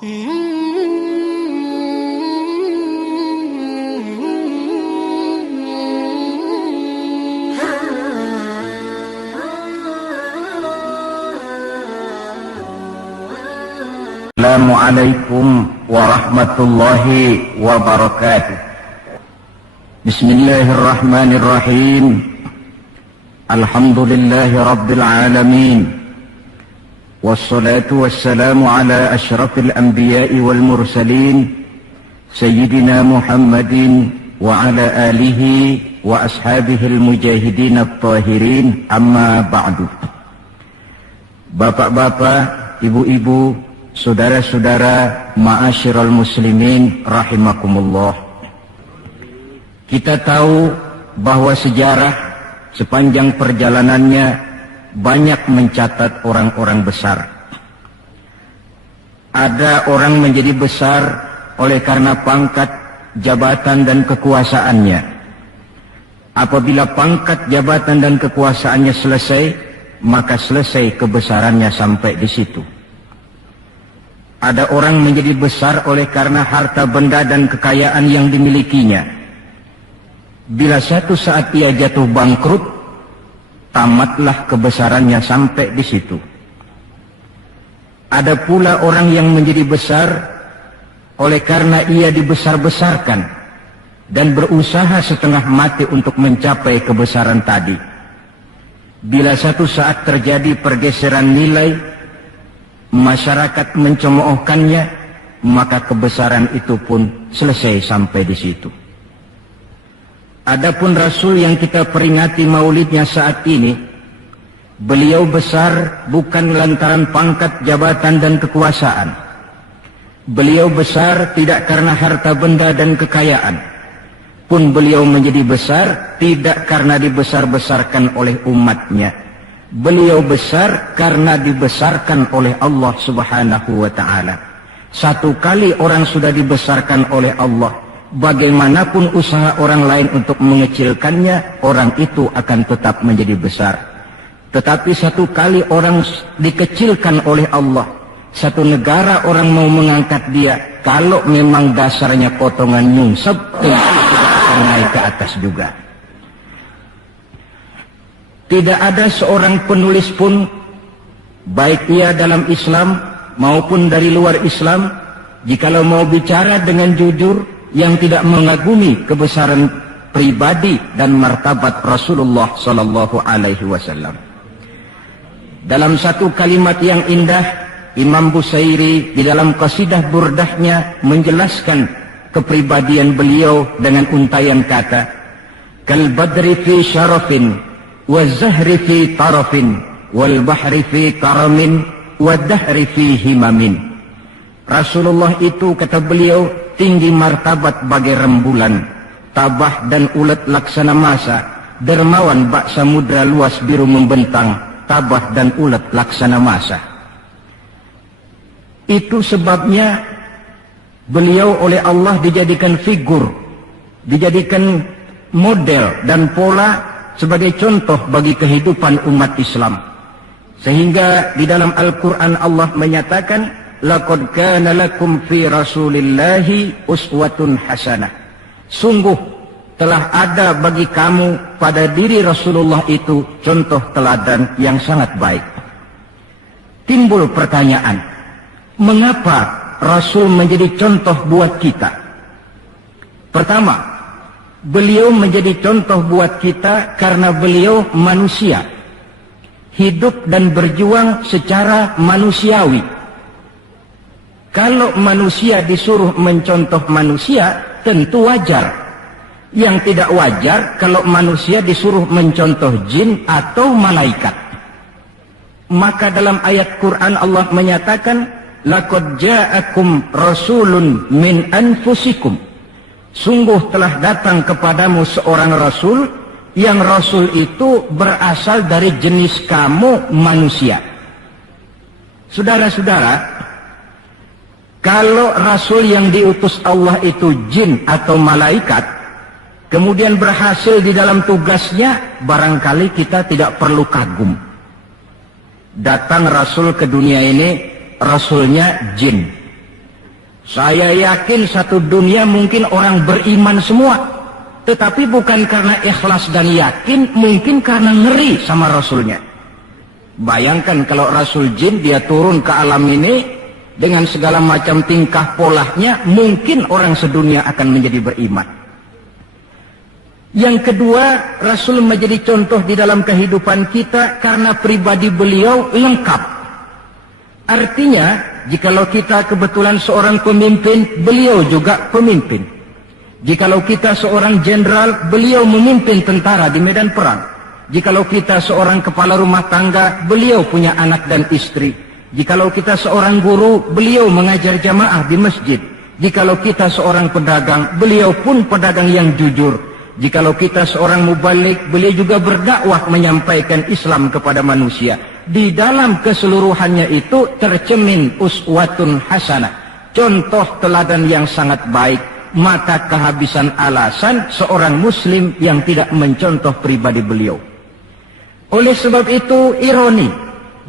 Assalamualaikum warahmatullahi wabarakatuh. Bismillahirrahmanirrahim. Alhamdulillahi rabbil alamin. Wassalatu wassalamu ala asyrafil anbiya'i wal mursalin Sayyidina Muhammadin wa ala alihi wa ashabihil mujahidin at-tahirin, amma ba'du. Bapak-bapak, ibu-ibu, saudara-saudara, ma'asyiral muslimin rahimakumullah. Kita tahu bahwa sejarah sepanjang perjalanannya banyak mencatat orang-orang besar. Ada orang menjadi besar oleh karena pangkat, jabatan dan kekuasaannya. Apabila pangkat, jabatan dan kekuasaannya selesai, maka selesai kebesarannya sampai di situ. Ada orang menjadi besar oleh karena harta benda dan kekayaan yang dimilikinya. Bila suatu saat ia jatuh bangkrut, tamatlah kebesarannya sampai di situ. Ada pula orang yang menjadi besar oleh karena ia dibesar-besarkan dan berusaha setengah mati untuk mencapai kebesaran tadi. Bila suatu saat terjadi pergeseran nilai, masyarakat mencemoohkannya, maka kebesaran itu pun selesai sampai di situ. Adapun Rasul yang kita peringati maulidnya saat ini, beliau besar bukan lantaran pangkat, jabatan dan kekuasaan. Beliau besar tidak karena harta benda dan kekayaan. Pun beliau menjadi besar tidak karena dibesar-besarkan oleh umatnya. Beliau besar karena dibesarkan oleh Allah Subhanahu wa ta'ala. Satu kali orang sudah dibesarkan oleh Allah, bagaimanapun usaha orang lain untuk mengecilkannya, orang itu akan tetap menjadi besar. Tetapi satu kali orang dikecilkan oleh Allah, satu negara orang mau mengangkat dia, kalau memang dasarnya potongan nyungsep, naik ke atas juga. Tidak ada seorang penulis pun, baik ia dalam Islam maupun dari luar Islam, jikalau mau bicara dengan jujur, yang tidak mengagumi kebesaran pribadi dan martabat Rasulullah sallallahu alaihi wasallam. Dalam satu kalimat yang indah, Imam Busairi di dalam qasidah burdahnya menjelaskan kepribadian beliau dengan untayan kata, kal badri fi syarafin wa zahri fi tarafin wal bahri fi karamin wa dahri fi himamin. Rasulullah itu, kata beliau, tinggi martabat bagai rembulan, tabah dan ulet laksana masa, dermawan bak samudra luas biru membentang, tabah dan ulet laksana masa. Itu sebabnya beliau oleh Allah dijadikan figur, dijadikan model dan pola sebagai contoh bagi kehidupan umat Islam. Sehingga di dalam Al-Quran Allah menyatakan, laqad kana lakum fi rasulillahi uswatun hasanah. Sungguh telah ada bagi kamu pada diri Rasulullah itu contoh teladan yang sangat baik. Timbul pertanyaan, mengapa Rasul menjadi contoh buat kita? Pertama, beliau menjadi contoh buat kita karena beliau manusia, hidup dan berjuang secara manusiawi. Kalau manusia disuruh mencontoh manusia, tentu wajar. Yang tidak wajar kalau manusia disuruh mencontoh jin atau malaikat. Maka dalam ayat Quran Allah menyatakan, laqad ja'akum rasulun min anfusikum. Sungguh telah datang kepadamu seorang rasul, yang rasul itu berasal dari jenis kamu manusia. Saudara-saudara, kalau rasul yang diutus Allah itu jin atau malaikat, kemudian berhasil di dalam tugasnya, barangkali kita tidak perlu kagum. Datang rasul ke dunia ini, rasulnya jin. Saya yakin satu dunia mungkin orang beriman semua, tetapi bukan karena ikhlas dan yakin, mungkin karena ngeri sama Rasulnya. Bayangkan kalau Rasul Jin dia turun ke alam ini dengan segala macam tingkah polanya, mungkin orang sedunia akan menjadi beriman. Yang kedua, Rasul menjadi contoh di dalam kehidupan kita karena pribadi beliau lengkap. Artinya, jikalau kita kebetulan seorang pemimpin, beliau juga pemimpin. Jikalau kita seorang jenderal, beliau memimpin tentara di medan perang. Jikalau kita seorang kepala rumah tangga, beliau punya anak dan istri. Jikalau kita seorang guru, beliau mengajar jamaah di masjid. Jikalau kita seorang pedagang, beliau pun pedagang yang jujur. Jikalau kita seorang mubalik, beliau juga berdakwah menyampaikan Islam kepada manusia. Di dalam keseluruhannya itu tercemin uswatun hasanah, contoh teladan yang sangat baik. Maka kehabisan alasan seorang muslim yang tidak mencontoh pribadi beliau. Oleh sebab itu ironi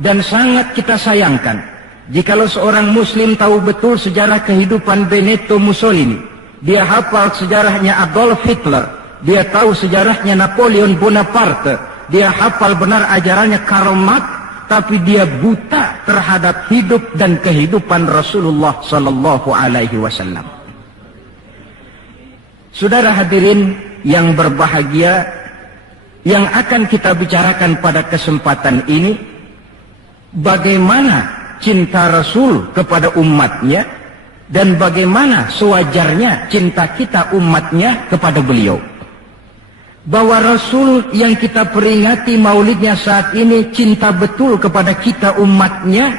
dan sangat kita sayangkan jikalau seorang muslim tahu betul sejarah kehidupan Benito Mussolini, dia hafal sejarahnya Adolf Hitler, dia tahu sejarahnya Napoleon Bonaparte, dia hafal benar ajarannya Karl Marx, tapi dia buta terhadap hidup dan kehidupan Rasulullah sallallahu alaihi wasallam. Saudara hadirin yang berbahagia, yang akan kita bicarakan pada kesempatan ini, bagaimana cinta Rasul kepada umatnya dan bagaimana sewajarnya cinta kita umatnya kepada beliau. Bahwa Rasul yang kita peringati maulidnya saat ini cinta betul kepada kita umatnya,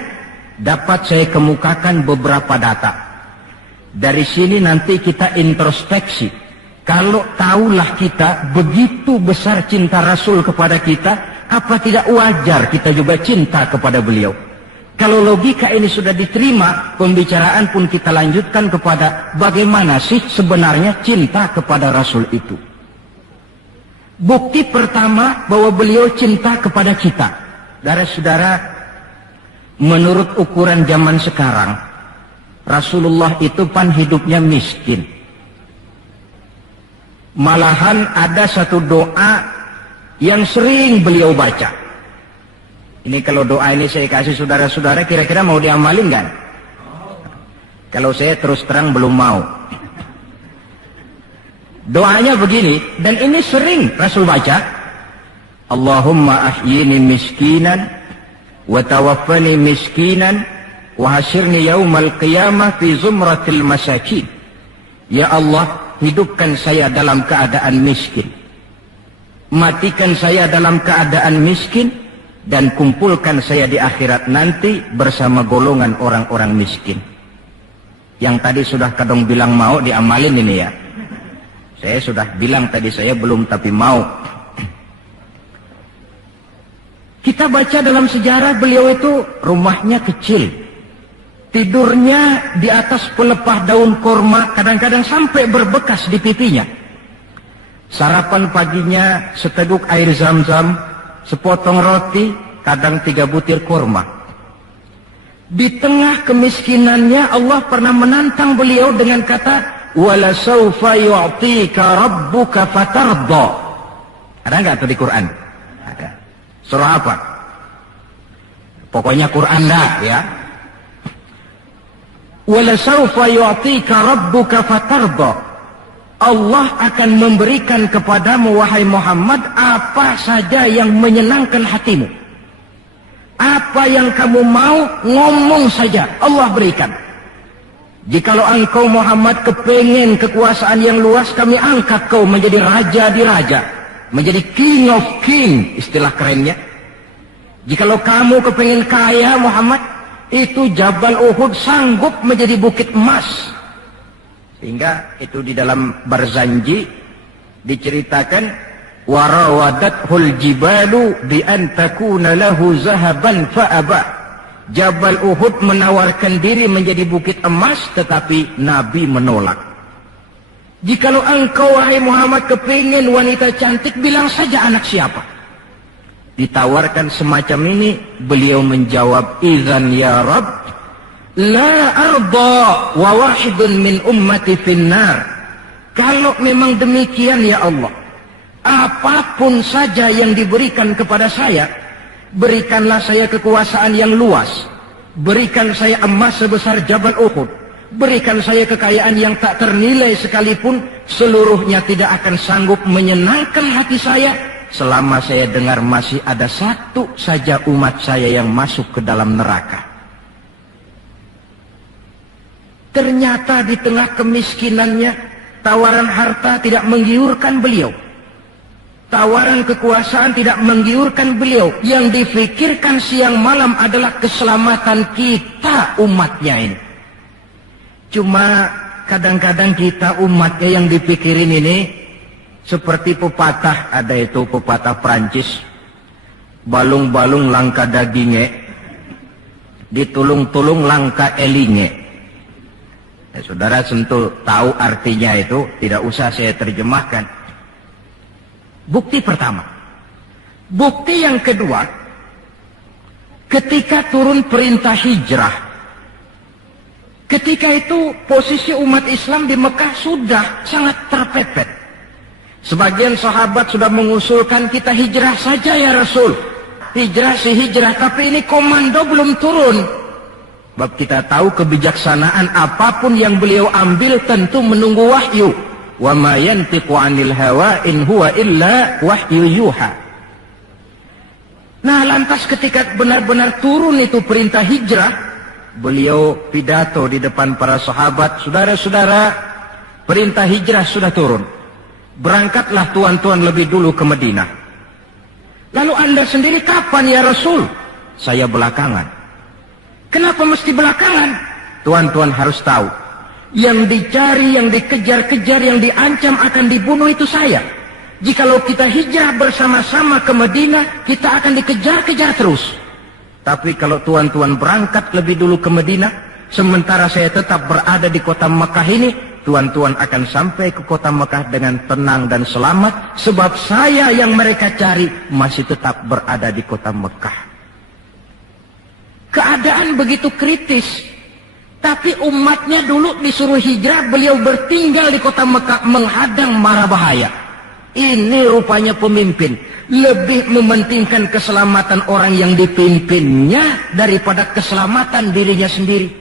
dapat saya kemukakan beberapa data. Dari sini nanti kita introspeksi. Kalau tahulah kita begitu besar cinta Rasul kepada kita, apa tidak wajar kita juga cinta kepada beliau? Kalau logika ini sudah diterima, pembicaraan pun kita lanjutkan kepada bagaimana sih sebenarnya cinta kepada Rasul itu. Bukti pertama bahwa beliau cinta kepada kita. Saudara-saudara, menurut ukuran zaman sekarang, Rasulullah itu pan hidupnya miskin. Malahan ada satu doa yang sering beliau baca. Ini kalau doa ini saya kasih saudara-saudara, kira-kira mau diamalin kan? Kalau saya terus terang belum mau. Doanya begini, dan ini sering Rasul baca. Allahumma ahyini miskinan, wa tawaffani miskinan, wa hasyirni yaumal qiyamah fi zumratil masakin. Ya Allah, hidupkan saya dalam keadaan miskin. Matikan saya dalam keadaan miskin, dan kumpulkan saya di akhirat nanti bersama golongan orang-orang miskin. Yang tadi sudah kadang bilang mau diamalin ini ya. Saya sudah bilang tadi saya belum tapi mau. Kita baca dalam sejarah beliau itu rumahnya kecil. Tidurnya di atas pelepah daun korma, kadang-kadang sampai berbekas di pipinya. Sarapan paginya seteguk air zam-zam, sepotong roti, kadang 3 butir korma. Di tengah kemiskinannya Allah pernah menantang beliau dengan kata, wala sawfa yu'tika rabbuka fatarda. Ada enggak itu di Quran? Ada. Surah apa? Pokoknya Quran dah ya. Wala sawfa yu'tika rabbuka fatarda. Allah akan memberikan kepadamu wahai Muhammad apa saja yang menyenangkan hatimu. Apa yang kamu mau, ngomong saja, Allah berikan. Jikalau engkau Muhammad kepengen kekuasaan yang luas, kami angkat kau menjadi raja di raja, menjadi king of king, istilah kerennya. Jikalau kamu kepengen kaya Muhammad, itu Jabal Uhud sanggup menjadi bukit emas. Sehingga itu di dalam Barzanji diceritakan, warawadathu jibalu bi an takuna lahu zahaban fa'aba. Jabal Uhud menawarkan diri menjadi bukit emas, tetapi Nabi menolak. Jikalau engkau wahai Muhammad kepingin wanita cantik, bilang saja anak siapa. Ditawarkan semacam ini, beliau menjawab, idzan ya Rabb, La arda wa wahidun min ummati finnar. Kalau memang demikian ya Allah, apapun saja yang diberikan kepada saya, berikanlah saya kekuasaan yang luas, berikan saya emas sebesar Jabal Uhud, berikan saya kekayaan yang tak ternilai sekalipun, seluruhnya tidak akan sanggup menyenangkan hati saya selama saya dengar masih ada satu saja umat saya yang masuk ke dalam neraka. Ternyata di tengah kemiskinannya, tawaran harta tidak menggiurkan beliau. Tawaran kekuasaan tidak menggiurkan beliau. Yang difikirkan siang malam adalah keselamatan kita umatnya ini. Cuma kadang-kadang kita umatnya yang dipikirin ini seperti pepatah, ada itu pepatah Prancis, balung-balung langka dagingnya, ditulung-tulung langka elinge. Ya, saudara tentu tahu artinya itu, tidak usah saya terjemahkan. Bukti pertama. Bukti yang kedua, ketika turun perintah hijrah, ketika itu posisi umat Islam di Mekah sudah sangat terpepet. Sebagian sahabat sudah mengusulkan kita hijrah saja ya Rasul. Hijrah sih hijrah, tapi ini komando belum turun. Sebab kita tahu kebijaksanaan apapun yang beliau ambil tentu menunggu wahyu. Wa ma yantiqu 'anil hawa in huwa illa wahyu yuha. Nah, lantas ketika benar-benar turun itu perintah hijrah, beliau pidato di depan para sahabat, saudara-saudara, perintah hijrah sudah turun. Berangkatlah tuan-tuan lebih dulu ke Madinah. Lalu Anda sendiri kapan ya Rasul? Saya belakangan. Kenapa mesti belakangan? Tuan-tuan harus tahu, yang dicari, yang dikejar-kejar, yang diancam akan dibunuh itu saya. Jikalau kita hijrah bersama-sama ke Madinah, kita akan dikejar-kejar terus. Tapi kalau tuan-tuan berangkat lebih dulu ke Madinah, sementara saya tetap berada di kota Mekah ini, tuan-tuan akan sampai ke kota Mekah dengan tenang dan selamat, sebab saya yang mereka cari masih tetap berada di kota Mekah. Keadaan begitu kritis, tapi umatnya dulu disuruh hijrah, beliau bertinggal di kota Mekah menghadang mara bahaya. Ini rupanya pemimpin lebih mementingkan keselamatan orang yang dipimpinnya daripada keselamatan dirinya sendiri.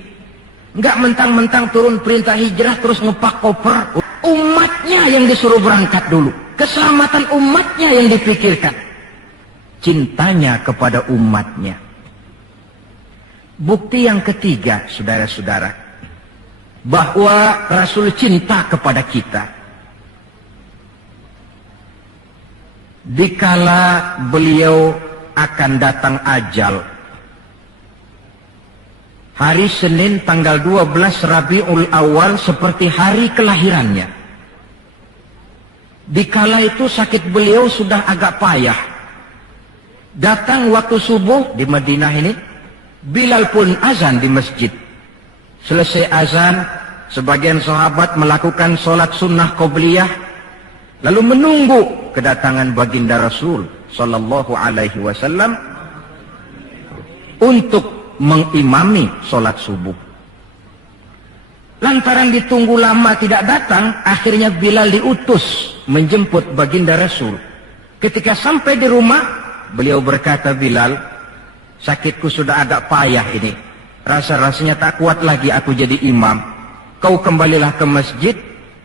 Enggak mentang-mentang turun perintah hijrah terus ngepak koper. Umatnya yang disuruh berangkat dulu, keselamatan umatnya yang dipikirkan, cintanya kepada umatnya. Bukti yang ketiga, saudara-saudara, bahwa Rasul cinta kepada kita. Dikala beliau akan datang ajal, hari Senin tanggal 12 Rabiul Awal seperti hari kelahirannya. Dikala itu sakit beliau sudah agak payah. Datang waktu subuh di Madinah ini, Bilal pun azan di masjid. Selesai azan, sebagian sahabat melakukan sholat sunnah qobliyah, lalu menunggu kedatangan baginda Rasul sallallahu alaihi wasallam untuk mengimami sholat subuh. Lantaran ditunggu lama tidak datang, akhirnya Bilal diutus menjemput baginda Rasul. Ketika sampai di rumah, beliau berkata, Bilal, sakitku sudah agak payah ini. Rasa-rasanya tak kuat lagi aku jadi imam. Kau kembalilah ke masjid,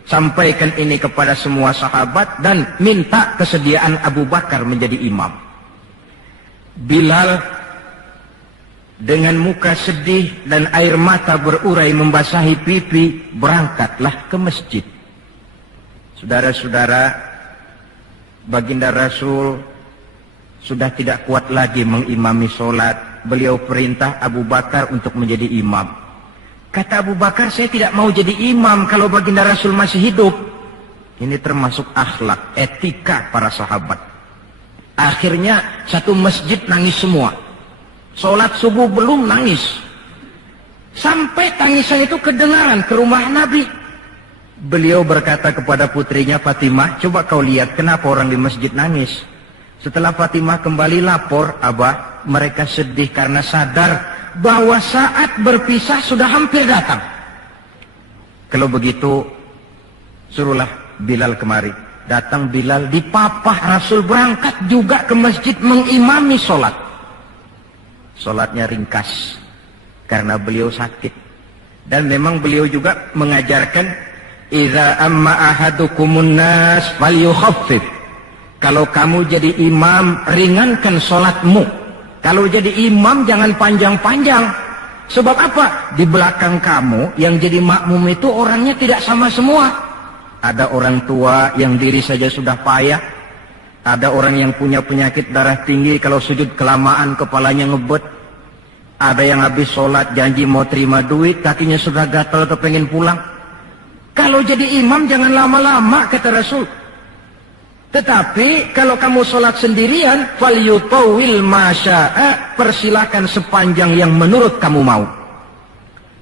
sampaikan ini kepada semua sahabat, dan minta kesediaan Abu Bakar menjadi imam. Bilal dengan muka sedih dan air mata berurai membasahi pipi, berangkatlah ke masjid. Saudara-saudara, baginda Rasul sudah tidak kuat lagi mengimami sholat. Beliau perintah Abu Bakar untuk menjadi imam. Kata Abu Bakar, saya tidak mau jadi imam kalau baginda Rasul masih hidup. Ini termasuk akhlak, etika para sahabat. Akhirnya satu masjid nangis semua. Sholat subuh belum nangis. Sampai tangisan itu kedengaran ke rumah Nabi. Beliau berkata kepada putrinya Fatimah, coba kau lihat kenapa orang di masjid nangis. Setelah Fatimah kembali lapor, Abah, mereka sedih karena sadar bahwa saat berpisah sudah hampir datang. Kalau begitu, suruhlah Bilal kemari. Datang Bilal, dipapah Rasul berangkat juga ke masjid mengimami sholat. Sholatnya ringkas karena beliau sakit. Dan memang beliau juga mengajarkan, idza amma ahadukumun nas falyukhaffif. Kalau kamu jadi imam, ringankan sholatmu. Kalau jadi imam jangan panjang-panjang. Sebab apa? Di belakang kamu yang jadi makmum itu orangnya tidak sama semua. Ada orang tua yang diri saja sudah payah. Ada orang yang punya penyakit darah tinggi, kalau sujud kelamaan kepalanya ngebet. Ada yang habis sholat janji mau terima duit, kakinya sudah gatal kepengen pulang. Kalau jadi imam jangan lama-lama, kata Rasul. Tetapi kalau kamu sholat sendirian, falyutawil masya'a, persilakan sepanjang yang menurut kamu mau.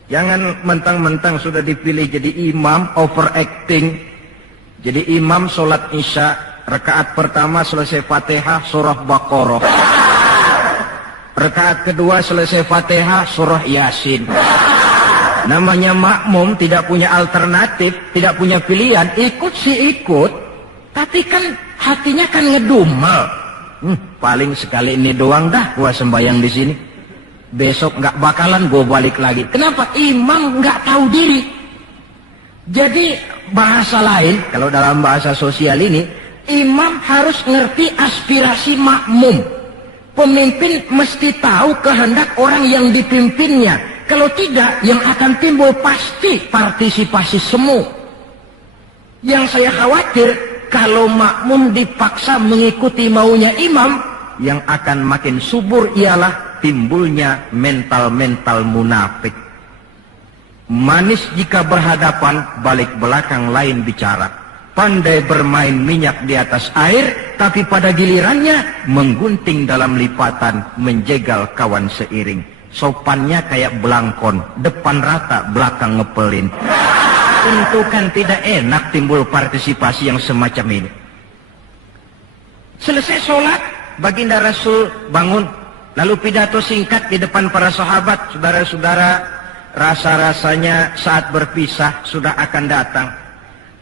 Jangan mentang-mentang sudah dipilih jadi imam, overacting. Jadi imam sholat isya, rakaat pertama selesai Fatihah, surah Baqarah. Rakaat kedua selesai Fatihah, surah Yasin. Namanya makmum, tidak punya alternatif, tidak punya pilihan, ikut sih ikut. Tapi kan hatinya kan ngedumel. Paling sekali ini doang dah gua sembahyang di sini. Besok nggak bakalan gua balik lagi. Kenapa? Imam nggak tahu diri. Jadi bahasa lain, kalau dalam bahasa sosial ini, imam harus ngerti aspirasi makmum. Pemimpin mesti tahu kehendak orang yang dipimpinnya. Kalau tidak, yang akan timbul pasti partisipasi semu. Yang saya khawatir, kalau makmum dipaksa mengikuti maunya imam, yang akan makin subur ialah timbulnya mental-mental munafik. Manis jika berhadapan, balik belakang lain bicara. Pandai bermain minyak di atas air, tapi pada gilirannya menggunting dalam lipatan, menjegal kawan seiring. Sopannya kayak belangkon, depan rata, belakang ngepelin. Tentu kan tidak enak timbul partisipasi yang semacam ini. Selesai sholat, baginda Rasul bangun, lalu pidato singkat di depan para sahabat. Saudara-saudara, rasa-rasanya saat berpisah sudah akan datang.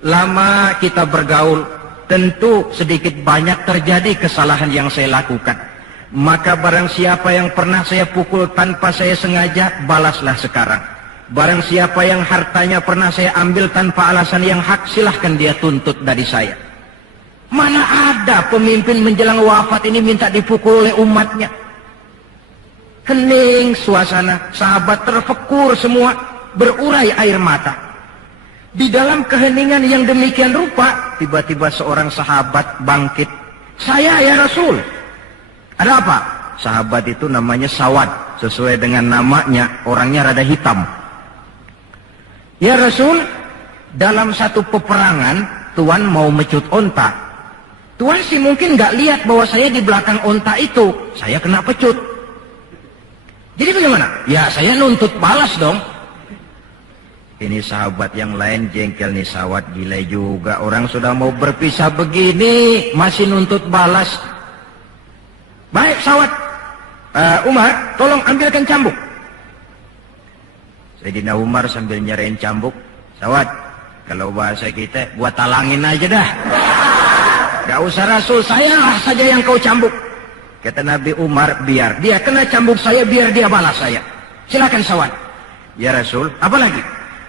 Lama kita bergaul, tentu sedikit banyak terjadi kesalahan yang saya lakukan. Maka barang siapa yang pernah saya pukul tanpa saya sengaja, balaslah sekarang. Barang siapa yang hartanya pernah saya ambil tanpa alasan yang hak, silahkan dia tuntut dari saya. Mana ada pemimpin menjelang wafat ini minta dipukul oleh umatnya. Hening suasana, sahabat terfekur semua, berurai air mata. Di dalam keheningan yang demikian rupa, tiba-tiba seorang sahabat bangkit. Saya ya Rasul. Ada apa? Sahabat itu namanya Sawad, sesuai dengan namanya, orangnya rada hitam. Ya Rasul, dalam satu peperangan, Tuan mau mecut onta. Tuan sih mungkin nggak lihat bahwa saya di belakang onta itu. Saya kena pecut. Jadi bagaimana? Ya saya nuntut balas dong. Ini sahabat yang lain jengkel nih, Sawad gila juga. Orang sudah mau berpisah begini, masih nuntut balas. Baik Sawad, Umar, tolong ambilkan cambuk. Sayyidina Umar sambil nyerahin cambuk, Sawad, kalau bahasa kita, buat talangin aja dah. Gak usah Rasul, saya saja yang kau cambuk. Kata Nabi Umar, biar dia kena cambuk saya, biar dia balas saya. Silakan Sawad. Ya Rasul, apa lagi?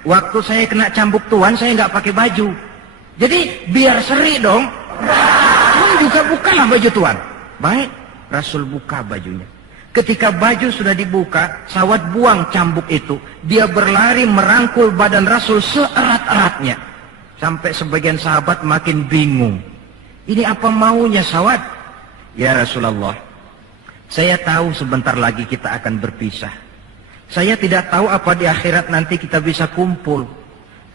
Waktu saya kena cambuk Tuan, saya nggak pakai baju. Jadi biar seri dong. Tuan juga bukalah baju Tuan. Baik, Rasul buka bajunya. Ketika baju sudah dibuka, Sawad buang cambuk itu. Dia berlari merangkul badan Rasul seerat-eratnya. Sampai sebagian sahabat makin bingung. Ini apa maunya Sawad? Ya Rasulullah, saya tahu sebentar lagi kita akan berpisah. Saya tidak tahu apa di akhirat nanti kita bisa kumpul.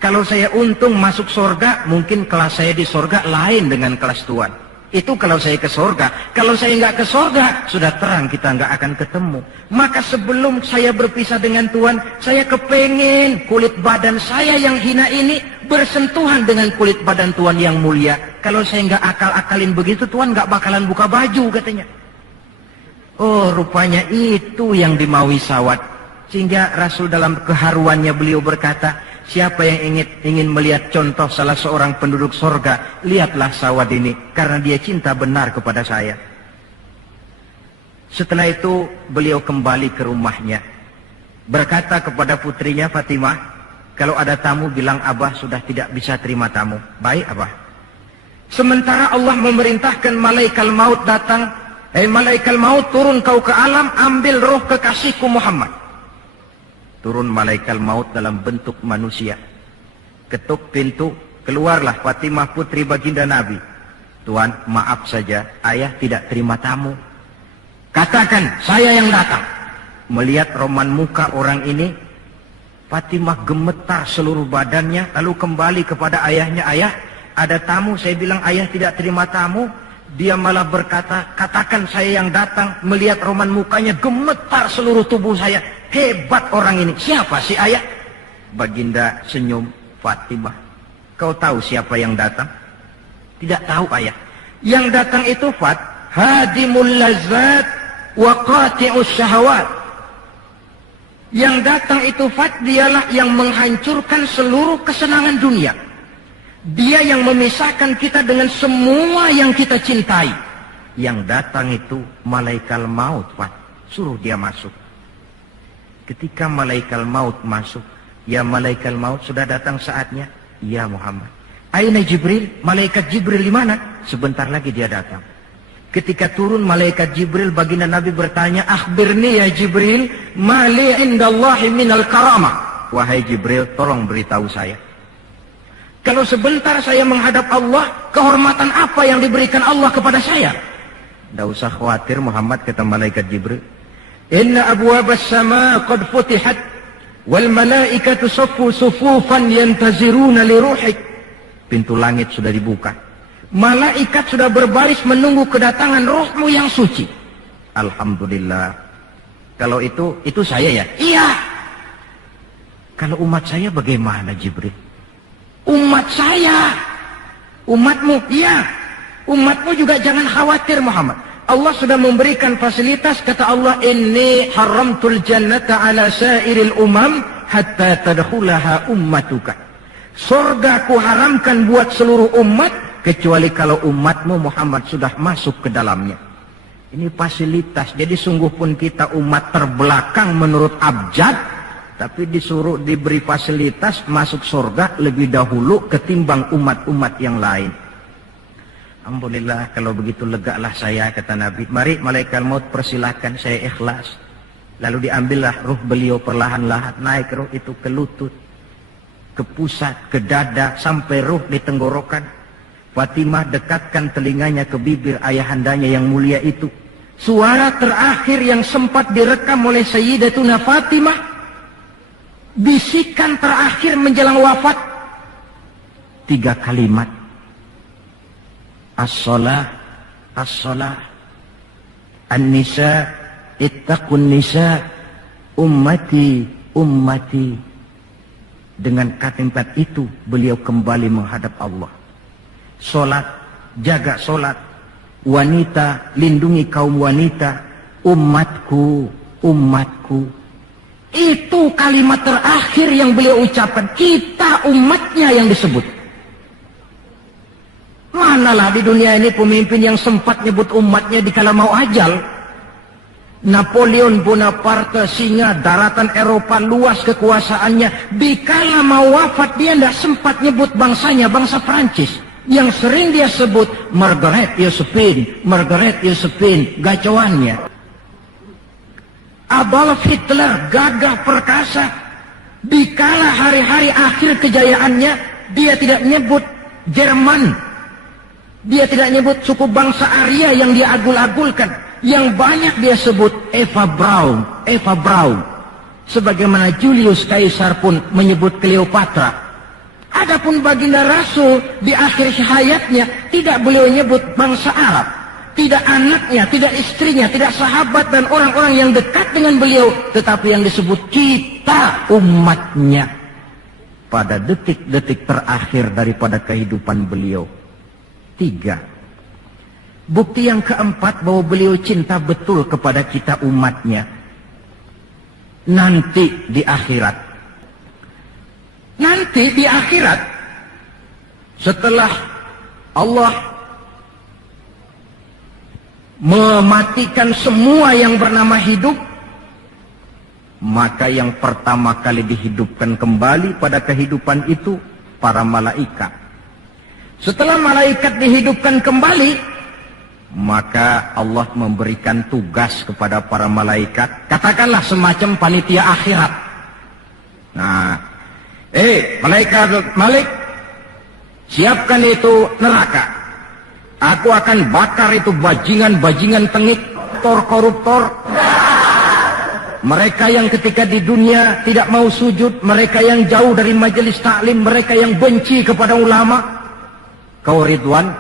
Kalau saya untung masuk surga, mungkin kelas saya di surga lain dengan kelas Tuan. Itu kalau saya ke surga. Kalau saya nggak ke surga, sudah terang kita nggak akan ketemu. Maka sebelum saya berpisah dengan Tuhan, saya kepengen kulit badan saya yang hina ini bersentuhan dengan kulit badan Tuhan yang mulia. Kalau saya nggak akal-akalin begitu, Tuhan nggak bakalan buka baju katanya. Oh, rupanya itu yang dimaui Sawad. Sehingga Rasul dalam keharuannya beliau berkata, siapa yang ingin melihat contoh salah seorang penduduk sorga, lihatlah Sawad ini, karena dia cinta benar kepada saya. Setelah itu beliau kembali ke rumahnya, berkata kepada putrinya Fatimah, kalau ada tamu bilang Abah sudah tidak bisa terima tamu. Baik Abah. Sementara Allah memerintahkan malaikat maut datang, malaikat maut turun kau ke alam, ambil roh kekasihku Muhammad. Turun malaikat maut dalam bentuk manusia. Ketuk pintu, keluarlah Fatimah putri baginda Nabi. Tuan, maaf saja, ayah tidak terima tamu. Katakan, saya yang datang. Melihat roman muka orang ini, Fatimah gemetar seluruh badannya, lalu kembali kepada ayahnya, ayah, ada tamu, saya bilang ayah tidak terima tamu. Dia malah berkata, katakan saya yang datang. Melihat roman mukanya, gemetar seluruh tubuh saya. Hebat orang ini. Siapa si ayah? Baginda senyum. Fatimah, kau tahu siapa yang datang? Tidak tahu ayah. Yang datang itu hadimul lazat wa qati'us syahawat. Yang datang itu dialah yang menghancurkan seluruh kesenangan dunia. Dia yang memisahkan kita dengan semua yang kita cintai. Yang datang itu malaikat maut, suruh dia masuk. Ketika malaikat maut masuk, ya malaikat maut sudah datang saatnya. Ya Muhammad. Aina Jibril? Malaikat Jibril di mana? Sebentar lagi dia datang. Ketika turun malaikat Jibril, baginda Nabi bertanya, akhbirni ya Jibril, mali indallahi minal karamah. Wahai Jibril, tolong beritahu saya. Kalau sebentar saya menghadap Allah, kehormatan apa yang diberikan Allah kepada saya? Tidak usah khawatir Muhammad, kata malaikat Jibril. Inna abwabas sama qad futihat wal malaikatu saffu sufufan yantaziruna li ruhik. Pintu langit sudah dibuka. Malaikat sudah berbaris menunggu kedatangan rohmu yang suci. Alhamdulillah. Kalau itu saya ya? Iya. Kalau umat saya bagaimana Jibril? Umat saya. Umatmu? Iya. Umatmu juga jangan khawatir Muhammad. Allah sudah memberikan fasilitas, kata Allah, inni haramtul jannata ala sairil umam hatta tadkhulaha ummatuka. Surga ku haramkan buat seluruh umat kecuali kalau umatmu Muhammad sudah masuk ke dalamnya. Ini fasilitas. Jadi sungguh pun kita umat terbelakang menurut abjad, tapi disuruh diberi fasilitas masuk surga lebih dahulu ketimbang umat-umat yang lain. Alhamdulillah, kalau begitu legalah saya, kata Nabi. Mari malaikat maut persilahkan, saya ikhlas. Lalu diambillah ruh beliau perlahan-lahan, naik ruh itu ke lutut, ke pusat, ke dada, sampai ruh di tenggorokan. Fatimah dekatkan telinganya ke bibir ayahandanya yang mulia itu. Suara terakhir yang sempat direkam oleh Sayyidatuna Fatimah, bisikan terakhir menjelang wafat, 3 kalimat. As-salah, as-salah, an-nisa, ittaqun nisa, ummati, ummati. Dengan kalimat itu beliau kembali menghadap Allah. Solat, jaga solat. Wanita, lindungi kaum wanita. Umatku, umatku. Itu kalimat terakhir yang beliau ucapkan. Kita umatnya yang disebut. Manalah di dunia ini pemimpin yang sempat nyebut umatnya dikala mau ajal. Napoleon Bonaparte, singa daratan Eropa, luas kekuasaannya. Dikala mau wafat dia tidak sempat nyebut bangsanya, bangsa Prancis. Yang sering dia sebut Margaret Josephine, Margaret Josephine, gacoannya. Adolf Hitler, gagah perkasa. Dikala hari-hari akhir kejayaannya, dia tidak nyebut Jerman. Dia tidak nyebut suku bangsa Arya yang dia agul-agulkan. Yang banyak dia sebut Eva Braun, Eva Braun. Sebagaimana Julius Caesar pun menyebut Cleopatra. Adapun baginda Rasul di akhir hayatnya tidak beliau nyebut bangsa Arab. Tidak anaknya, tidak istrinya, tidak sahabat dan orang-orang yang dekat dengan beliau. Tetapi yang disebut kita umatnya. Pada detik-detik terakhir daripada kehidupan beliau. 3. Bukti yang keempat bahwa beliau cinta betul kepada kita umatnya. nanti di akhirat. Nanti di akhirat, setelah Allah mematikan semua yang bernama hidup, maka yang pertama kali dihidupkan kembali pada kehidupan itu para malaikat. Setelah malaikat dihidupkan kembali, maka Allah memberikan tugas kepada para malaikat, katakanlah semacam panitia akhirat. Nah, malaikat Malik, siapkan itu neraka. Aku akan bakar itu bajingan-bajingan tengik, koruptor. Mereka yang ketika di dunia tidak mau sujud, mereka yang jauh dari majelis taklim, mereka yang benci kepada ulama. Kau Ridwan,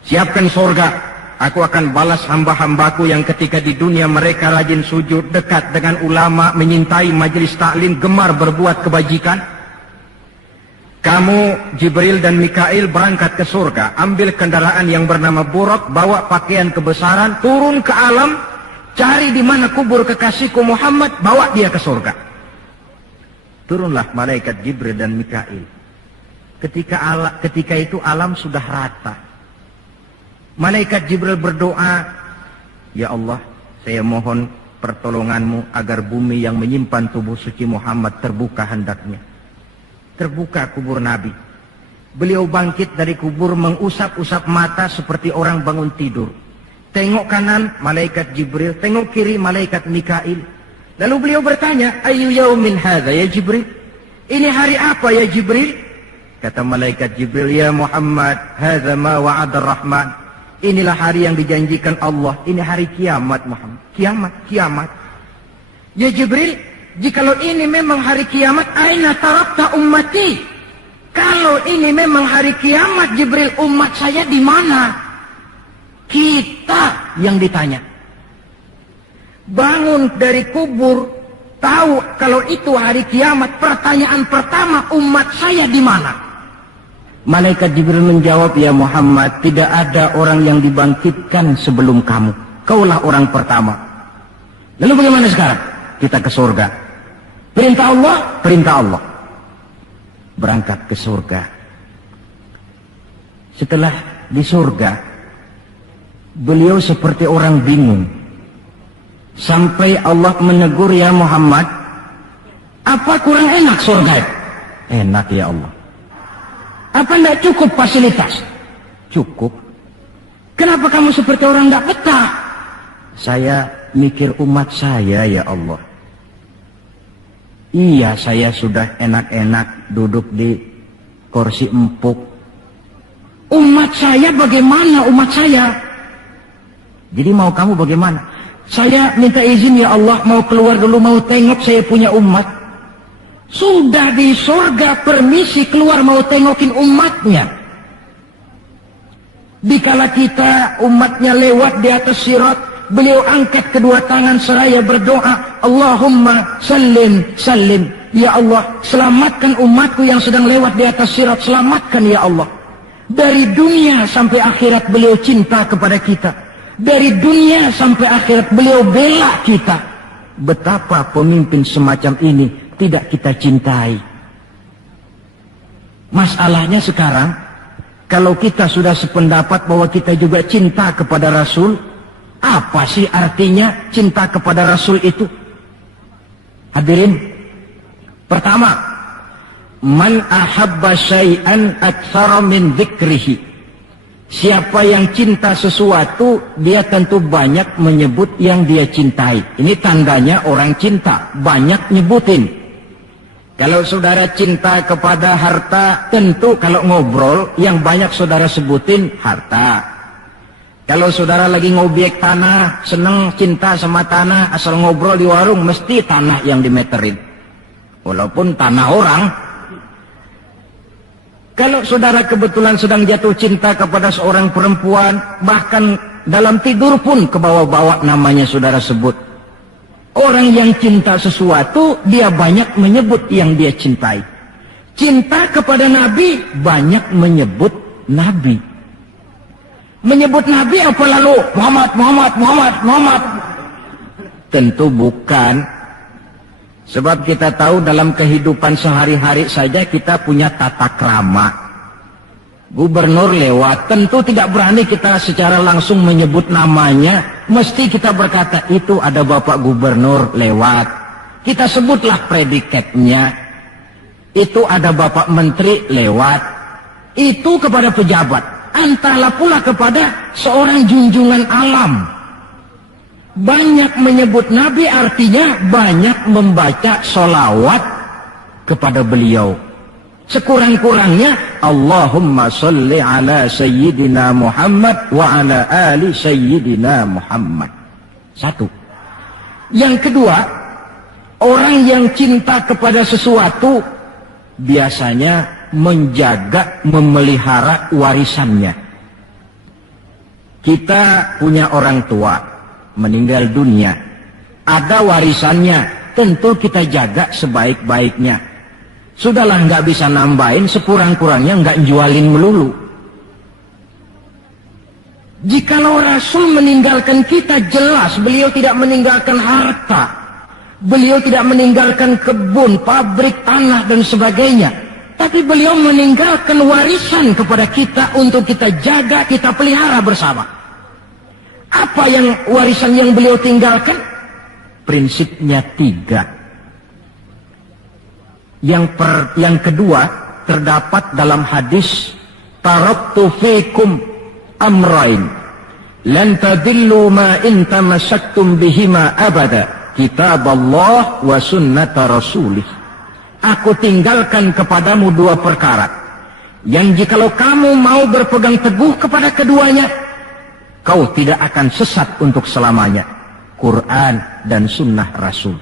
siapkan surga. Aku akan balas hamba-hambaku yang ketika di dunia mereka rajin sujud, dekat dengan ulama, menyintai majelis taklim, gemar berbuat kebajikan. Kamu, Jibril dan Mikail berangkat ke surga, ambil kendaraan yang bernama Buraq, bawa pakaian kebesaran, turun ke alam, cari di mana kubur kekasihku Muhammad, bawa dia ke surga. Turunlah malaikat Jibril dan Mikail. Ketika itu alam sudah rata. Malaikat Jibril berdoa, ya Allah, saya mohon pertolonganmu agar bumi yang menyimpan tubuh suci Muhammad terbuka hendaknya. Terbuka kubur Nabi. Beliau bangkit dari kubur mengusap-usap mata seperti orang bangun tidur. Tengok kanan malaikat Jibril, tengok kiri malaikat Mikail. Lalu beliau bertanya, ayu yaumin hadza ya Jibril? Ini hari apa ya Jibril? Kata malaikat Jibril, ya Muhammad, hadza ma wa'ada ar-Rahman. Inilah hari yang dijanjikan Allah. Ini hari kiamat Muhammad. Kiamat. Ya Jibril, jikalau ini memang hari kiamat, aina tarakta ummati? Kalau ini memang hari kiamat Jibril, umat saya di mana? Kita yang ditanya. Bangun dari kubur, tahu kalau itu hari kiamat, pertanyaan pertama, umat saya di mana? Malaikat Jibril menjawab, ya Muhammad, tidak ada orang yang dibangkitkan sebelum kamu. Kaulah orang pertama. Lalu bagaimana sekarang? Kita ke surga. Perintah Allah. Berangkat ke surga. Setelah di surga, beliau seperti orang bingung. Sampai Allah menegur, ya Muhammad, apa kurang enak surga? Enak ya Allah. Apa tidak cukup fasilitas? Cukup. Kenapa kamu seperti orang tidak betah? Saya mikir umat saya ya Allah. Iya, saya sudah enak-enak duduk di kursi empuk. Umat saya bagaimana umat saya? Jadi mau kamu bagaimana? Saya minta izin ya Allah, mau keluar dulu, mau tengok saya punya umat. Sudah di surga, permisi keluar mau tengokin umatnya. Dikala kita umatnya lewat di atas sirat, beliau angkat kedua tangan seraya berdoa, Allahumma sallim. Ya Allah, selamatkan umatku yang sedang lewat di atas sirat, selamatkan ya Allah. Dari dunia sampai akhirat beliau cinta kepada kita. Dari dunia sampai akhirat beliau bela kita. Betapa pemimpin semacam ini tidak kita cintai. Masalahnya sekarang, kalau kita sudah sependapat bahwa kita juga cinta kepada Rasul, apa sih artinya cinta kepada Rasul itu? Hadirin, pertama, man ahabba syai'an aktsara min dzikrihi. Siapa yang cinta sesuatu, dia tentu banyak menyebut yang dia cintai. Ini tandanya orang cinta, banyak nyebutin. Kalau saudara cinta kepada harta, tentu kalau ngobrol yang banyak saudara sebutin harta. Kalau saudara lagi ngobyek tanah, seneng cinta sama tanah, asal ngobrol di warung mesti tanah yang dimeterin. Walaupun tanah orang. Kalau saudara kebetulan sedang jatuh cinta kepada seorang perempuan, bahkan dalam tidur pun kebawa-bawa namanya saudara sebut. Orang yang cinta sesuatu, dia banyak menyebut yang dia cintai. Cinta kepada Nabi, banyak menyebut Nabi. Menyebut Nabi apa lalu? Muhammad. Tentu bukan. Sebab kita tahu dalam kehidupan sehari-hari saja kita punya tata krama. Gubernur lewat, tentu tidak berani kita secara langsung menyebut namanya. Mesti kita berkata, itu ada Bapak Gubernur lewat. Kita sebutlah predikatnya. Itu ada Bapak Menteri lewat. Itu kepada pejabat. Entahlah pula kepada seorang junjungan alam. Banyak menyebut Nabi artinya banyak membaca sholawat kepada beliau. Sekurang-kurangnya Allahumma salli ala Sayyidina Muhammad wa ala ali Sayyidina Muhammad. Satu. Yang kedua, orang yang cinta kepada sesuatu biasanya menjaga, memelihara warisannya. Kita punya orang tua meninggal dunia, ada warisannya, tentu kita jaga sebaik-baiknya. Sudahlah, nggak bisa nambahin, sekurang-kurangnya nggak jualin melulu. Jikalau Rasul meninggalkan kita, jelas beliau tidak meninggalkan harta, beliau tidak meninggalkan kebun, pabrik, tanah dan sebagainya, tapi beliau meninggalkan warisan kepada kita untuk kita jaga, kita pelihara bersama. Apa yang warisan yang beliau tinggalkan? Prinsipnya 3. Yang kedua terdapat dalam hadis, taraktu fikum amrain lan tadillu ma in tamassaktum bihima abada, kitab Allah wa sunnata rasulih. Aku tinggalkan kepadamu 2 perkara yang jikalau kamu mau berpegang teguh kepada keduanya, kau tidak akan sesat untuk selamanya. Quran dan sunnah Rasul.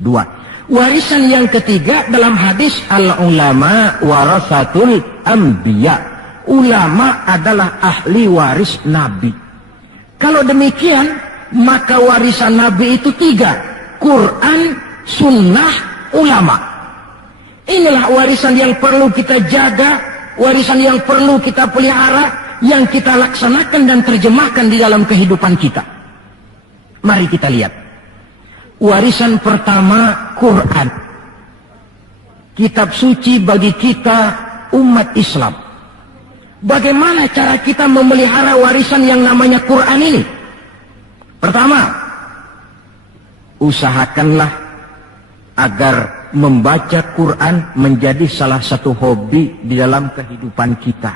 2. Warisan yang ketiga dalam hadis, al-ulama warasatul anbiya. Ulama adalah ahli waris Nabi. Kalau demikian, maka warisan Nabi itu 3. Quran, sunnah, ulama. Inilah warisan yang perlu kita jaga, warisan yang perlu kita pelihara, yang kita laksanakan dan terjemahkan di dalam kehidupan kita. Mari kita lihat. Warisan pertama, Quran. Kitab suci bagi kita umat Islam. Bagaimana cara kita memelihara warisan yang namanya Quran ini? Pertama, usahakanlah agar membaca Quran menjadi salah satu hobi di dalam kehidupan kita.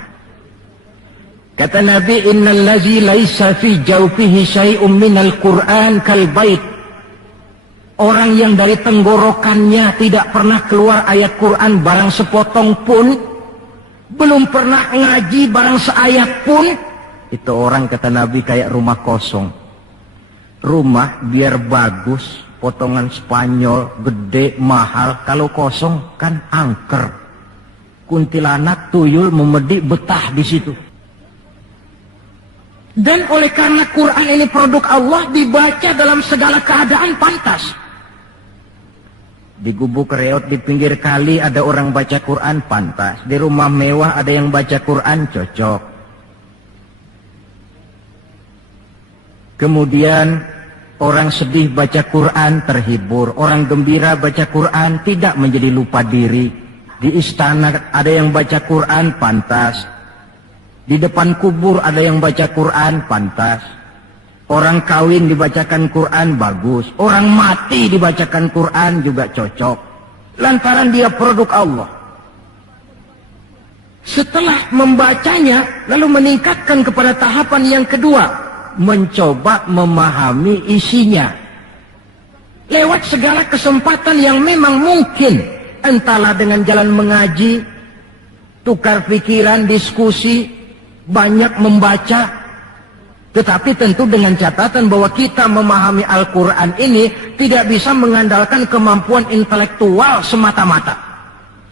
Kata Nabi, innal ladzi laisa fi jawfihi syai'un minal Qur'an kal bait. Orang yang dari tenggorokannya tidak pernah keluar ayat Quran barang sepotong pun, belum pernah ngaji barang seayat pun, itu orang, kata Nabi, kayak rumah kosong. Rumah biar bagus, potongan Spanyol, gede, mahal, kalau kosong kan angker. Kuntilanak, tuyul, memedi, betah di situ. Dan oleh karena Quran ini produk Allah, dibaca dalam segala keadaan pantas. Di gubuk reot di pinggir kali ada orang baca Quran, pantas. Di rumah mewah ada yang baca Quran, cocok. Kemudian orang sedih baca Quran, terhibur. Orang gembira baca Quran, tidak menjadi lupa diri. Di istana ada yang baca Quran, pantas. Di depan kubur ada yang baca Quran, pantas. Orang kawin dibacakan Quran, bagus. Orang mati dibacakan Quran juga cocok. Lantaran dia produk Allah. Setelah membacanya, lalu meningkatkan kepada tahapan yang kedua, mencoba memahami isinya. Lewat segala kesempatan yang memang mungkin, entahlah dengan jalan mengaji, tukar pikiran, diskusi, banyak membaca. Tetapi tentu dengan catatan bahwa kita memahami Al-Quran ini tidak bisa mengandalkan kemampuan intelektual semata-mata.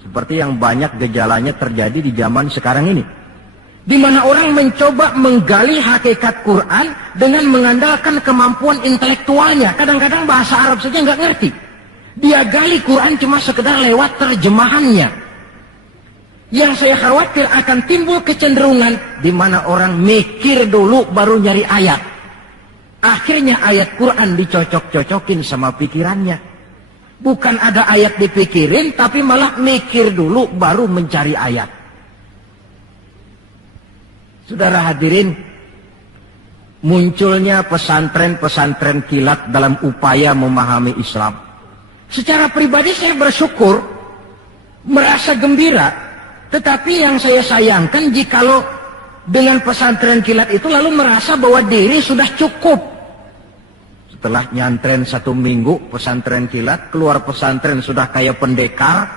Seperti yang banyak gejalanya terjadi di zaman sekarang ini. Di mana orang mencoba menggali hakikat Quran dengan mengandalkan kemampuan intelektualnya. Kadang-kadang bahasa Arab saja nggak ngerti. Dia gali Quran cuma sekedar lewat terjemahannya. Yang saya khawatir akan timbul kecenderungan di mana orang mikir dulu baru nyari ayat. Akhirnya ayat Quran dicocok-cocokin sama pikirannya. Bukan ada ayat dipikirin, tapi malah mikir dulu baru mencari ayat. Saudara hadirin, munculnya pesantren-pesantren kilat dalam upaya memahami Islam. Secara pribadi saya bersyukur, merasa gembira. Tetapi yang saya sayangkan jikalau dengan pesantren kilat itu lalu merasa bahwa diri sudah cukup. Setelah nyantren 1 minggu pesantren kilat, keluar pesantren sudah kayak pendekar.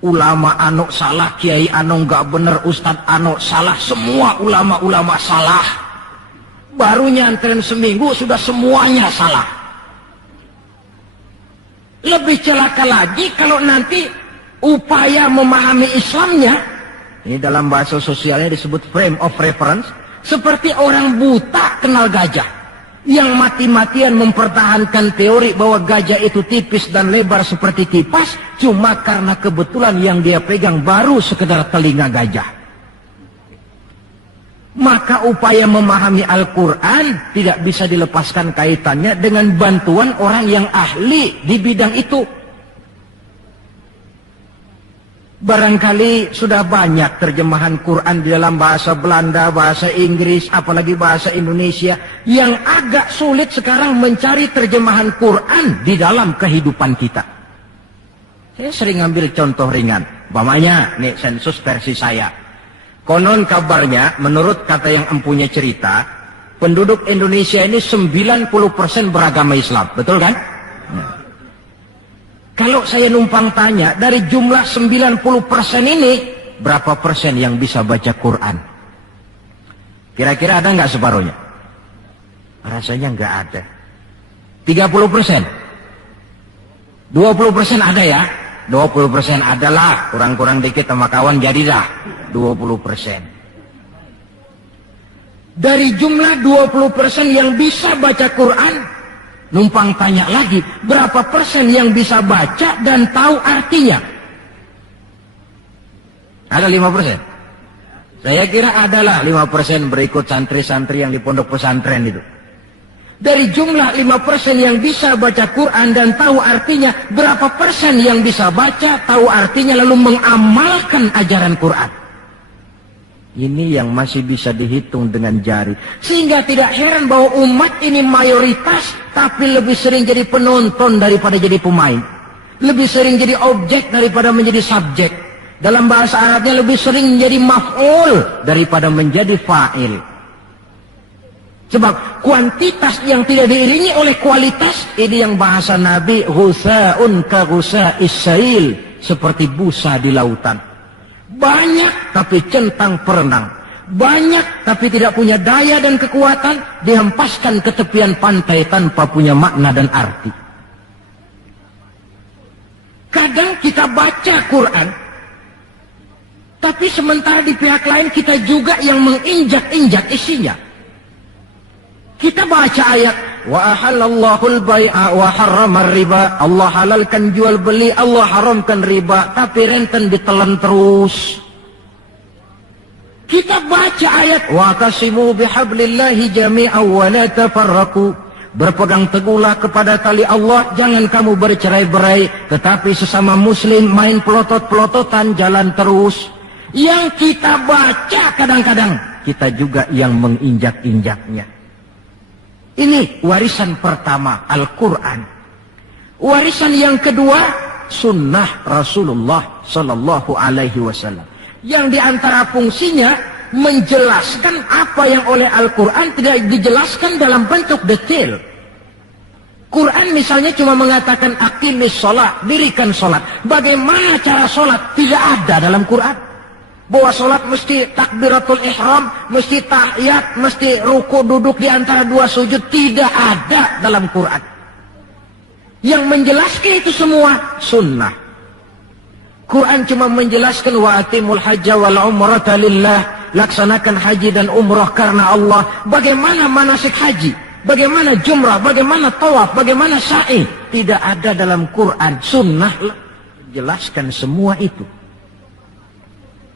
Ulama anu salah, kiai anu nggak bener, ustadz anu salah, semua ulama-ulama salah. Baru nyantren seminggu sudah semuanya salah. Lebih celaka lagi kalau nanti upaya memahami Islamnya, ini dalam bahasa sosialnya disebut frame of reference, seperti orang buta kenal gajah. Yang mati-matian mempertahankan teori bahwa gajah itu tipis dan lebar seperti kipas, cuma karena kebetulan yang dia pegang baru sekedar telinga gajah. Maka upaya memahami Al-Quran tidak bisa dilepaskan kaitannya dengan bantuan orang yang ahli di bidang itu. Barangkali sudah banyak terjemahan Quran di dalam bahasa Belanda, bahasa Inggris, apalagi bahasa Indonesia, yang agak sulit sekarang mencari terjemahan Quran di dalam kehidupan kita. Saya sering ambil contoh ringan. Umpamanya, nih sensus versi saya. Konon kabarnya, menurut kata yang empunya cerita, penduduk Indonesia ini 90% beragama Islam. Betul kan? Nah. Kalau saya numpang tanya, dari jumlah 90% ini, berapa persen yang bisa baca Quran? Kira-kira ada nggak separuhnya? Rasanya nggak ada. 30%? 20% ada ya? 20% adalah, kurang-kurang dikit sama kawan jadilah 20%. Dari jumlah 20% yang bisa baca Quran, numpang tanya lagi, berapa persen yang bisa baca dan tahu artinya? Ada 5%? Saya kira adalah 5% berikut santri-santri yang di pondok pesantren itu. Dari jumlah 5% yang bisa baca Quran dan tahu artinya, berapa persen yang bisa baca, tahu artinya, lalu mengamalkan ajaran Quran? Ini yang masih bisa dihitung dengan jari. Sehingga tidak heran bahwa umat ini mayoritas, tapi lebih sering jadi penonton daripada jadi pemain. Lebih sering jadi objek daripada menjadi subjek. Dalam bahasa Arabnya lebih sering menjadi maf'ul daripada menjadi fa'il. Sebab kuantitas yang tidak diiringi oleh kualitas, ini yang bahasa Nabi, ghusa'un ka ghusa'is sail, seperti busa di lautan. Banyak tapi centang perenang. Banyak tapi tidak punya daya dan kekuatan, dihempaskan ke tepian pantai tanpa punya makna dan arti. Kadang kita baca Quran, tapi sementara di pihak lain kita juga yang menginjak-injak isinya. Kita baca ayat, wa ahallallahu al-bai'a wa harrama riba. Allah halalkan jual beli, Allah haramkan riba, tapi renten ditelan terus. Kita baca ayat, wa tasimu bihablillahi jami'an wa la tafarraqu. Berpegang teguhlah kepada tali Allah, jangan kamu bercerai-berai, tetapi sesama muslim main pelotot-pelototan jalan terus. Yang kita baca kadang-kadang kita juga yang menginjak-injaknya. Ini warisan pertama, Al-Quran. Warisan yang kedua, sunnah Rasulullah Sallallahu Alaihi Wasallam. Yang diantara fungsinya menjelaskan apa yang oleh Al-Quran tidak dijelaskan dalam bentuk detail. Quran misalnya cuma mengatakan aqimis sholat, dirikan sholat. Bagaimana cara sholat? Tidak ada dalam Quran. Bahwa sholat mesti takbiratul ihram, mesti tahiyat, mesti ruku duduk di antara dua sujud, tidak ada dalam Quran. Yang menjelaskan itu semua sunnah. Quran cuma menjelaskan wa atimul hajja wal umrata lillah, laksanakan haji dan umrah karena Allah. Bagaimana manasik haji, bagaimana jumrah, bagaimana tawaf, bagaimana sa'i, tidak ada dalam Quran. Sunnah menjelaskan semua itu.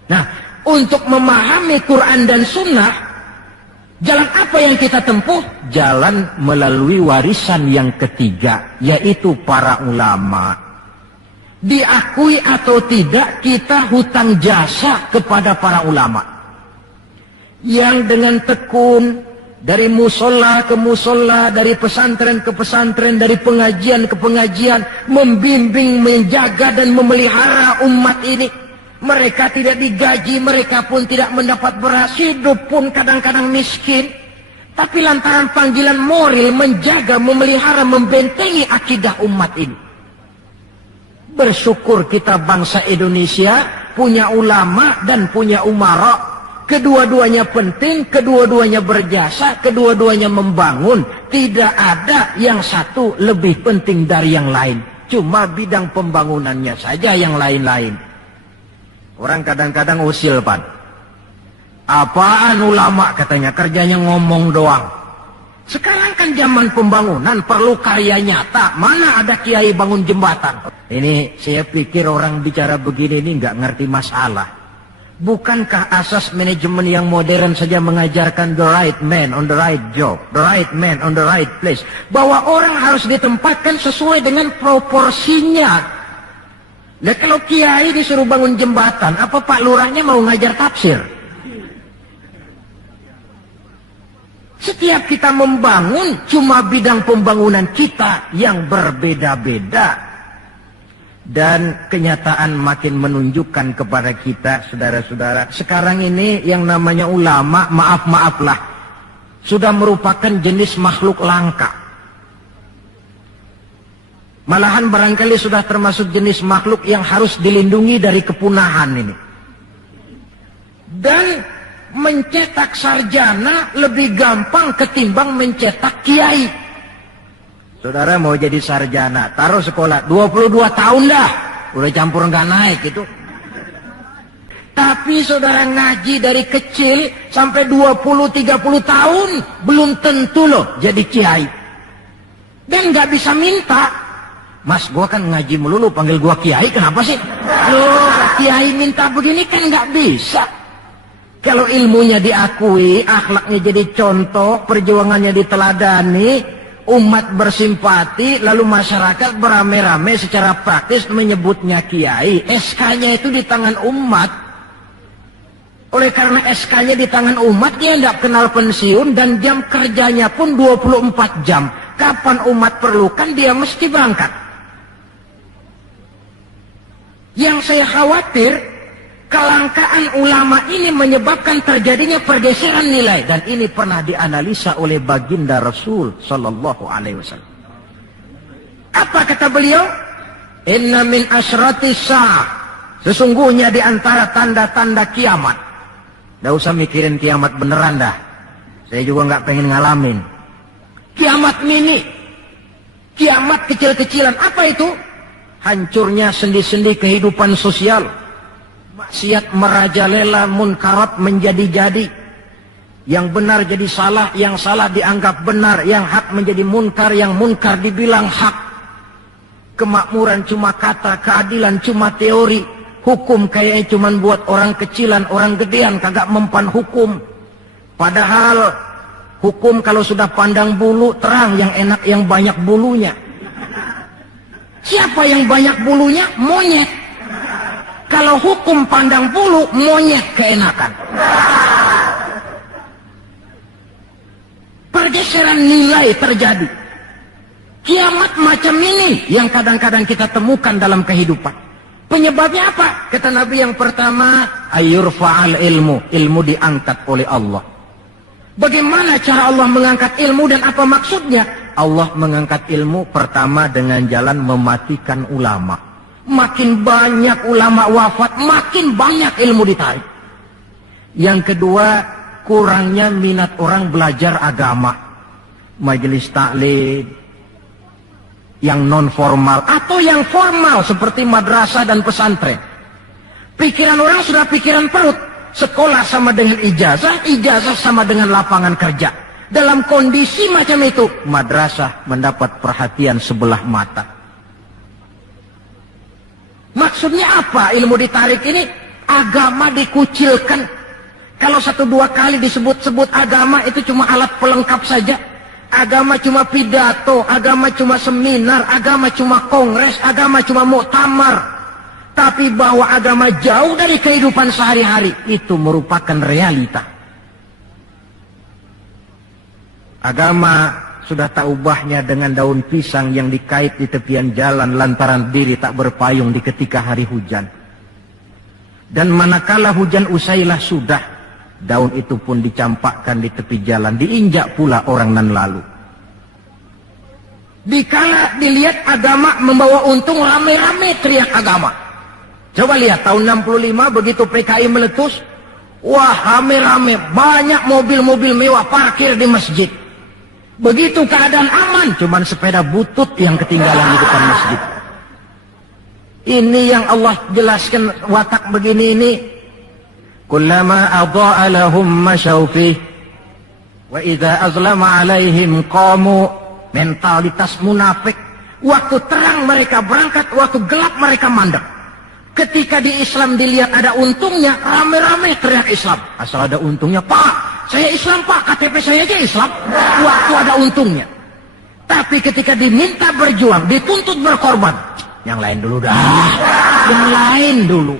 Nah, untuk memahami Quran dan sunnah, jalan apa yang kita tempuh? Jalan melalui warisan yang ketiga, yaitu para ulama. diakui atau tidak, kita hutang jasa kepada para ulama yang dengan tekun dari musola ke musola, dari pesantren ke pesantren, dari pengajian ke pengajian, membimbing, menjaga dan memelihara umat ini. Mereka tidak digaji, mereka pun tidak mendapat beras, hidup pun kadang-kadang miskin. Tapi lantaran panggilan moral menjaga, memelihara, membentengi akidah umat ini. Bersyukur kita bangsa Indonesia punya ulama dan punya umara. Kedua-duanya penting, kedua-duanya berjasa, kedua-duanya membangun. Tidak ada yang satu lebih penting dari yang lain. Cuma bidang pembangunannya saja yang lain-lain. Orang kadang-kadang usil, Pan. Apaan ulama katanya, kerjanya ngomong doang. Sekarang kan zaman pembangunan, perlu karya nyata. Mana ada kiai bangun jembatan? Ini saya pikir orang bicara begini ini nggak ngerti masalah. Bukankah asas manajemen yang modern saja mengajarkan the right man on the right job, the right man on the right place, bahwa orang harus ditempatkan sesuai dengan proporsinya. Nah, kalau kiai disuruh bangun jembatan, apa Pak Lurahnya mau ngajar tafsir? Setiap kita membangun, cuma bidang pembangunan kita yang berbeda-beda. Dan kenyataan makin menunjukkan kepada kita, saudara-saudara, sekarang ini yang namanya ulama, maaf-maaflah, sudah merupakan jenis makhluk langka. Malahan barangkali sudah termasuk jenis makhluk yang harus dilindungi dari kepunahan ini. Dan mencetak sarjana lebih gampang ketimbang mencetak kiai. Saudara mau jadi sarjana, taruh sekolah 22 tahun dah, udah campur nggak naik itu. Tapi saudara ngaji dari kecil sampai 20-30 tahun, belum tentu loh jadi kiai. Dan nggak bisa minta. Mas, gua kan ngaji melulu, panggil gua kiai, kenapa sih? Loh, kiai minta begini kan nggak bisa. Kalau ilmunya diakui, akhlaknya jadi contoh, perjuangannya diteladani, umat bersimpati, lalu masyarakat beramai-ramai secara praktis menyebutnya kiai. SK-nya itu di tangan umat. Oleh karena SK-nya di tangan umat, dia tidak kenal pensiun dan jam kerjanya pun 24 jam. Kapan umat perlukan, dia mesti berangkat. Yang saya khawatir, kelangkaan ulama ini menyebabkan terjadinya pergeseran nilai, dan ini pernah dianalisa oleh baginda Rasul sallallahu alaihi wasallam. Apa kata beliau? Inna min asyratis sa'ah, sesungguhnya di antara tanda-tanda kiamat. Nggak usah mikirin kiamat beneran dah, saya juga nggak pengen ngalamin. Kiamat mini, kiamat kecil-kecilan. Apa itu? Hancurnya sendi-sendi kehidupan sosial. Maksiat merajalela, munkarat menjadi-jadi. Yang benar jadi salah, yang salah dianggap benar, yang hak menjadi munkar, yang munkar dibilang hak. Kemakmuran cuma kata, keadilan cuma teori. Hukum kayaknya cuma buat orang kecilan, orang gedean, kagak mempan hukum. Padahal hukum kalau sudah pandang bulu, terang, yang enak yang banyak bulunya. Siapa yang banyak bulunya? Monyet. Kalau hukum pandang bulu, monyet keenakan. Pergeseran nilai terjadi. Kiamat macam ini yang kadang-kadang kita temukan dalam kehidupan. Penyebabnya apa? Kata Nabi yang pertama, ayyurfa'al ilmu. Ilmu diangkat oleh Allah. Bagaimana cara Allah mengangkat ilmu dan apa maksudnya? Allah mengangkat ilmu pertama dengan jalan mematikan ulama. Makin banyak ulama wafat, makin banyak ilmu ditarik. Yang kedua, kurangnya minat orang belajar agama. Majelis taklim yang non formal atau yang formal seperti madrasah dan pesantren. Pikiran orang sudah pikiran perut. Sekolah sama dengan ijazah, ijazah sama dengan lapangan kerja. Dalam kondisi macam itu, madrasah mendapat perhatian sebelah mata. Maksudnya apa ilmu ditarik ini? Agama dikucilkan. Kalau 1-2 kali disebut-sebut agama, itu cuma alat pelengkap saja. Agama cuma pidato, agama cuma seminar, agama cuma kongres, agama cuma muktamar. Tapi bahwa agama jauh dari kehidupan sehari-hari, itu merupakan realita. Agama sudah tak ubahnya dengan daun pisang yang dikait di tepian jalan lantaran diri tak berpayung di ketika hari hujan. Dan manakala hujan usailah sudah, daun itu pun dicampakkan di tepi jalan, diinjak pula orang nan lalu. Dikala dilihat agama membawa untung, rame-rame teriak agama. Coba lihat tahun 65 begitu PKI meletus, wah rame-rame, banyak mobil-mobil mewah parkir di masjid. Begitu keadaan aman, cuman sepeda butut yang ketinggalan di depan masjid. Ini yang Allah jelaskan watak begini ini. Kullama adha'a lahum masyaw fih wa idza azlama alaihim qamu. Mentalitas munafik. Waktu terang mereka berangkat, waktu gelap mereka mandek. Ketika di Islam dilihat ada untungnya, rame-rame teriak Islam. Asal ada untungnya, Pak, saya Islam Pak, KTP saya aja Islam. Waktu ada untungnya. Tapi ketika diminta berjuang, dituntut berkorban, yang lain dulu dah, yang lain dulu.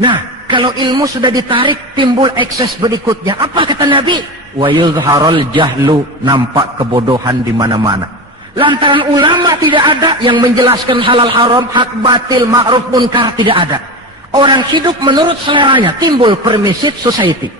Nah, kalau ilmu sudah ditarik, timbul ekses berikutnya. Apa kata Nabi? Wa yuzharul jahlu, nampak kebodohan di mana-mana. Lantaran ulama tidak ada yang menjelaskan halal haram, hak batil, ma'ruf munkar, tidak ada. Orang hidup menurut seleranya, timbul permissive society.